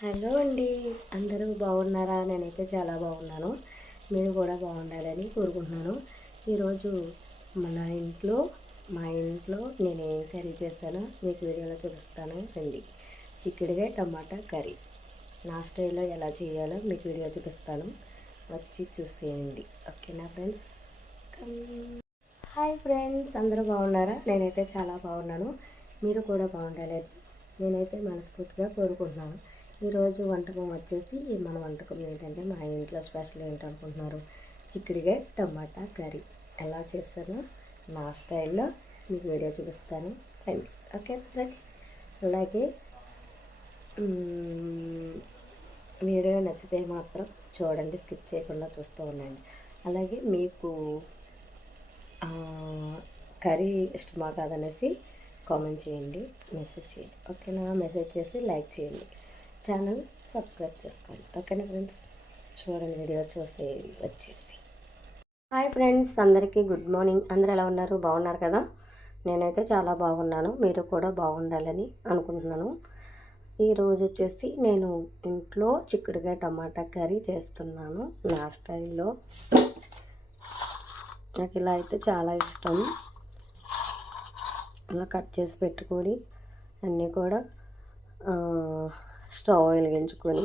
Hello అండి. అందరూ బాగున్నారా? నేనైతే చాలా బాగున్నాను. మీరు కూడా బాగుండాలని కోరుకుంటున్నాను. ఈరోజు మన ఇంట్లో మా ఇంట్లో నేను ఏం కర్రీ చేశానో మీకు వీడియోలో చూపిస్తాను. రండి. చిక్కుడుగా టమాటా కర్రీ. నా స్టైల్లో ఎలా చేయాలో మీకు వీడియో చూపిస్తాను. వచ్చి చూసేయండి. ఓకేనా ఫ్రెండ్స్? Hi friends. అందరూ బాగున్నారా? నేనైతే చాలా బాగున్నాను. మీరు కూడా బాగుండాలి నేనైతే మనస్ఫూర్తిగా కోరుకుంటున్నాను. ఈరోజు వంటకం వచ్చేసి మన వంటకం ఏంటంటే మా ఇంట్లో స్పెషల్ ఏంటనుకుంటున్నారు? చిక్కుడికాయ టమాటా కర్రీ. ఎలా చేస్తానో నా స్టైల్లో మీకు వీడియో చూపిస్తాను. ఫ్రెండ్స్ ఓకే ఫ్రెండ్స్ అలాగే వీడియో నచ్చితే మాత్రం చూడండి స్కిప్ చేయకుండా చూస్తూ ఉండండి. అలాగే మీకు కర్రీ ఇష్టమా కాదనేసి కామెంట్ చేయండి మెసేజ్ చేయండి. ఓకేనా మెసేజ్ చేసి లైక్ చేయండి. ఛానల్ సబ్స్క్రైబ్ చేసుకోండి. ఓకేనా ఫ్రెండ్స్ చూడండి వీడియో చూసి వచ్చేసి. హాయ్ ఫ్రెండ్స్ అందరికీ గుడ్ మార్నింగ్. అందరు ఎలా ఉన్నారు? బాగున్నారు కదా? నేనైతే చాలా బాగున్నాను. మీరు కూడా బాగుండాలని అనుకుంటున్నాను. ఈరోజు వచ్చేసి నేను ఇంట్లో చిక్కుడుగా టమాటా కర్రీ చేస్తున్నాను. నా స్టైల్లో. నాకు ఇలా అయితే చాలా ఇష్టం. అలా కట్ చేసి పెట్టుకొని అన్నీ కూడా స్టవ్ వెలిగించుకొని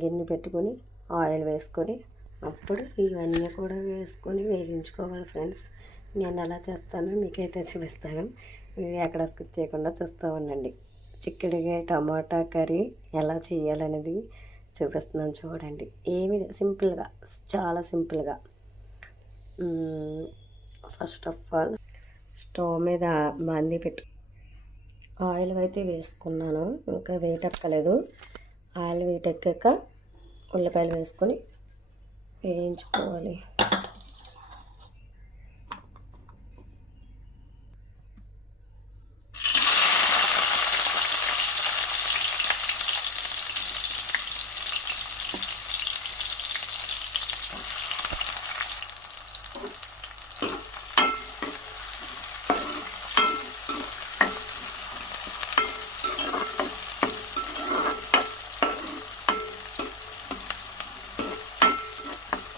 గిన్నె పెట్టుకొని ఆయిల్ వేసుకొని అప్పుడు ఇవన్నీ కూడా వేసుకొని వేగించుకోవాలి ఫ్రెండ్స్. నేను ఎలా చేస్తానో మీకైతే చూపిస్తాను. మీరు ఎక్కడ స్కిప్ చేయకుండా చూస్తూ ఉండండి. చిక్కడిగా టమాటా కర్రీ ఎలా చేయాలనేది చూపిస్తున్నాను చూడండి. ఏమి సింపుల్గా చాలా సింపుల్గా. ఫస్ట్ ఆఫ్ ఆల్ స్టవ్ మీద మంది పెట్టు ఆయిల్ అయితే వేసుకున్నాను. ఇంకా వేటెక్కలేదు ఆయిల్ వేటెక్కాక ఉల్లిపాయలు వేసుకొని వేయించుకోవాలి.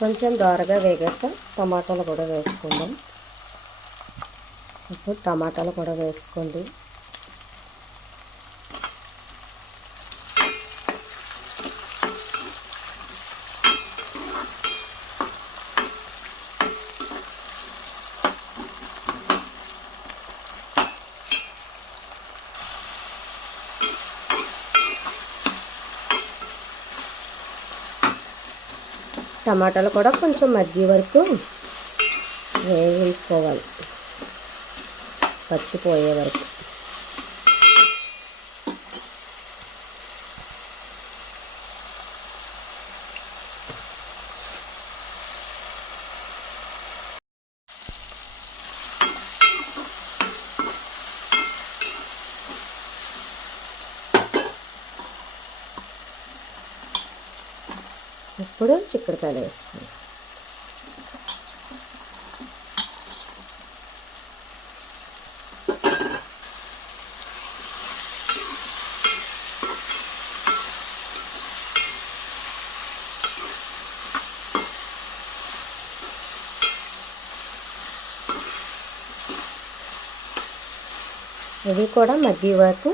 కొంచెం దోరగా వేగాక టమాటాలు కూడా వేసుకుందాం. ఇప్పుడు టమాటాలు కూడా వేసుకోండి. టమాటాలు కూడా కొంచెం మజ్జి వరకు వేయించుకోవాలి. పచ్చిపోయే వరకు. ఇప్పుడు చిక్కుడుకాయలు వేసుకోండి ఇవి కూడా మగ్గి వరకు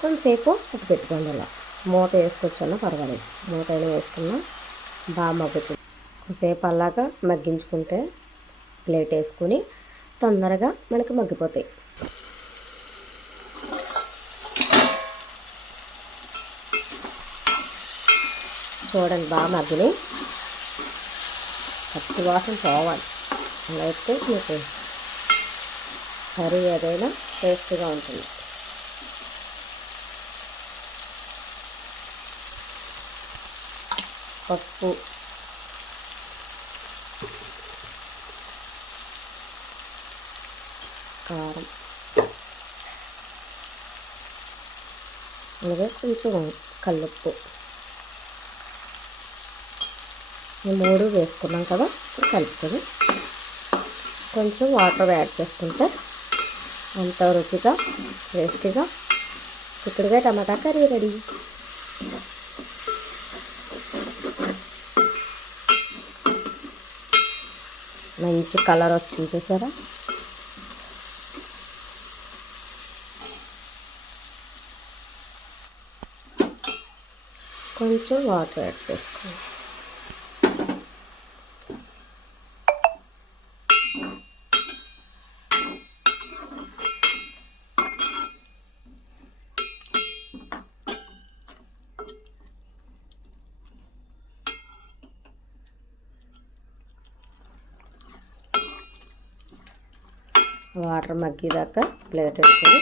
కొంతసేపు ఉప్పు పెట్టుకోండి అలా. మూత వేసుకొచ్చాను పర్వాలేదు. మూత అయినా వేసుకున్నా బాగా మగ్గుతుంది. కొద్దిసేపు అలాగా మగ్గించుకుంటే ప్లేట్ వేసుకుని తొందరగా మనకి మగ్గిపోతాయి. చూడండి బాగా మగ్గినాయి. పచ్చి వాసన పోవాలి. అలా అయితే మీకు కర్రీ ఏదైనా టేస్ట్గా ఉంటుంది. పప్పు. కారం. అలాగే కొంచెం కల్లుప్పు. ఈ మూడు వేసుకున్నాం కదా కలుపుకొని కొంచెం వాటర్ యాడ్ చేసుకుంటే అంత రుచిగా టేస్టీగా చిక్కుడుగా టమాటా కర్రీ రెడీ. మంచి కలర్ వచ్చింది చూసారా? కొంచెం వాటర్ యాడ్ చేసుకోండి వాటర్ మగ్గిదాకా ప్లేట్ పెట్టుకొని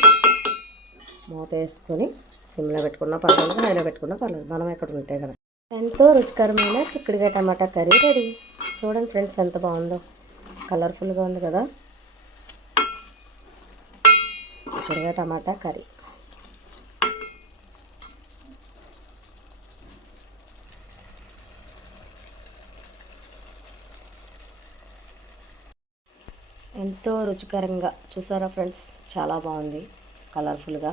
మూత వేసుకొని సిమ్లో పెట్టుకున్న పర్లేదు హైలో పెట్టుకున్న పర్లేదు మనం ఎక్కడ ఉంటాయి కదా. ఎంతో రుచికరమైన చిక్కుడుగా టమాటా కర్రీ రెడీ. చూడండి ఫ్రెండ్స్ ఎంత బాగుందో. కలర్ఫుల్గా ఉంది కదా. చిక్కుడుగా టమాటా కర్రీ. ఎంతో రుచికరంగా. చూసారా ఫ్రెండ్స్? చాలా బాగుంది. కలర్ఫుల్గా.